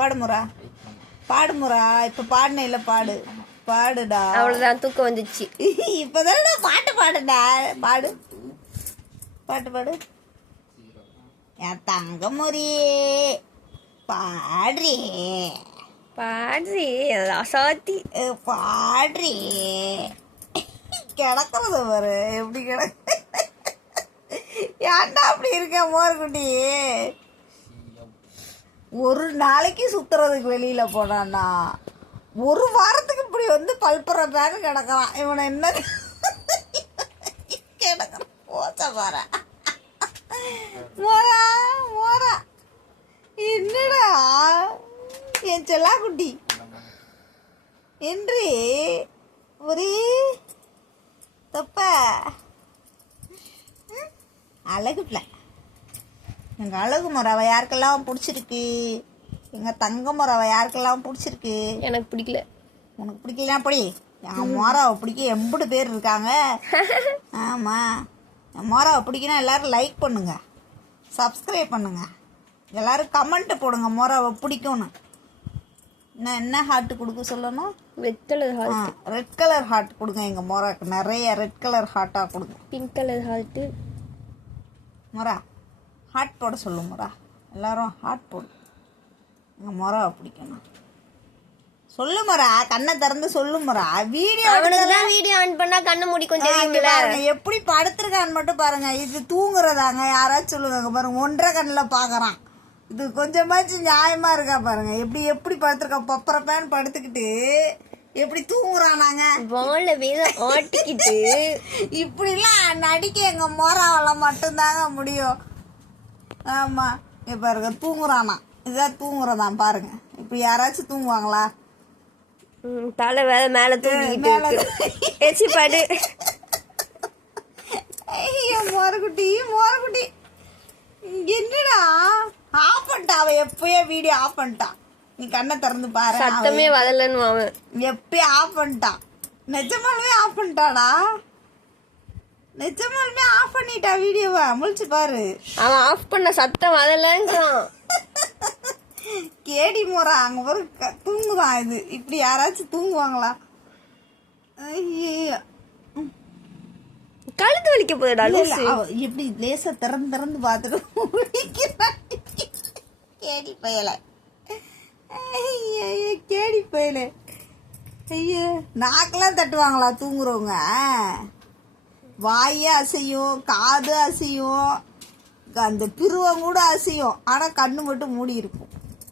பாடுமுறா பாடுமுறா. இப்ப பாடுன இல்ல, பாடு பாடுடா. அவ்வளவுதான், தூக்கம் வந்துச்சு. இப்பதானே பாட்டு பாடுடா. பாடு பாட்டு பாடு. என் தங்கமுறியே பாடுறே பாடுறி ராசாத்தி. பாடுறே. கிடக்குறது பாரு எப்படி கிடக்கு. ஏன்டா அப்படி இருக்க மோர்குட்டி? ஒரு நாளைக்கு சுத்துறதுக்கு வெளியில போனான்னா ஒரு வாரத்துக்கு இப்படி வந்து பல்புற பேனு கிடக்கிறான். இவனை என்ன கிடக்குற போச்ச பாரு. மோரா மோரா என்னடா என் செல்லா குட்டி என்று ஒரே தப்ப அழகு பிள்ளை. எங்கள் அழகு முறவை யாருக்கெல்லாம் பிடிச்சிருக்கு? எங்கள் தங்க முறவை யாருக்கெல்லாம் பிடிச்சிருக்கு? எனக்கு பிடிக்கல. உனக்கு பிடிக்கலாம் அப்படி? என் மோராவை பிடிக்க எம்புடு பேர் இருக்காங்க. ஆமாம், என் மோராவை பிடிக்கணும். எல்லோரும் லைக் பண்ணுங்க, சப்ஸ்கிரைப் பண்ணுங்க, எல்லோரும் கமெண்ட் போடுங்க மோராவை பிடிக்கும்னு. என்ன ஹார்ட் கொடுக்க சொல்லணும்? Red colour heart. Red colour heart கொடுங்க. எங்கள் மோராவுக்கு நிறைய ரெட் கலர் ஹார்ட்டாக கொடுங்க. Pink colour heart. மொரா ஹார்ட் போட சொல்லு மொரா. எல்லாரும் ஹார்ட் போடு. எங்கள் மொராவை பிடிக்கணும் சொல்லு மொரா. கண்ணை திறந்து சொல்லு மொரா. வீடியோ வீடியோ ஆன் பண்ணா கண்ணை மூடி கொஞ்சம் எப்படி படுத்துருக்கான்னு மட்டும் பாருங்க. இது தூங்குறதாங்க? யாராச்சும் சொல்லுவாங்க பாருங்க. 1.5 கண்ணில் பார்க்குறான். இது கொஞ்சமாச்சும் நியாயமா இருக்கா பாருங்க. எப்படி படுத்துருக்கா? பப்பர பேன் படுத்துக்கிட்டு எப்படி தூங்குறானாங்க? வாழ வேத ஆட்டிக்கிட்டு இப்படிலாம் நடிக்க எங்க மோராவால மட்டும்தாங்க முடியும். ஆமா, இப்ப பாருங்க தூங்குறானா. இதான் தூங்குறதான் பாருங்க. இப்படி யாராச்சும் தூங்குவாங்களா? தலை வேற மேல தூங்கிட்டு பாடு. ஐயோ மோரக்குட்டி மோரக்குட்டி என்னடா ஆஃப் பண்ணிட்டா? அவ எப்பயோ வீடியோ ஆஃப் பண்ணிட்டான். நீ கண்ணை திறந்து பாரு. சத்தமே வரலன்னு அவன் எப்பயும் ஆஃப் பண்ணிட்டான். நிஜமாலுமே ஆஃப் பண்ணிட்டாடா. நிஜமாலுமே ஆஃப் பண்ணிட்டா வீடியோவை. முழிச்சு பாரு. அவன் ஆஃப் பண்ண சத்தம் வரலங்கிறான். கேடி மோரா அங்க ஒரு தூங்குதான். இது இப்படி யாராச்சும் தூங்குவாங்களா? ஐயோ, கழுத்து வலிக்க போதுடா. எப்படி லேசா திறந்து பார்த்துட்டு கேடி பயல. கேடி பயல. ஐயோ, நாக்கெல்லாம் தட்டுவாங்களா தூங்குறவங்க? வாயே அசையும், காது அசையும், அந்த பிருவம் கூட அசையும். ஆனா கண்ணு மட்டும் மூடி இருக்கும்.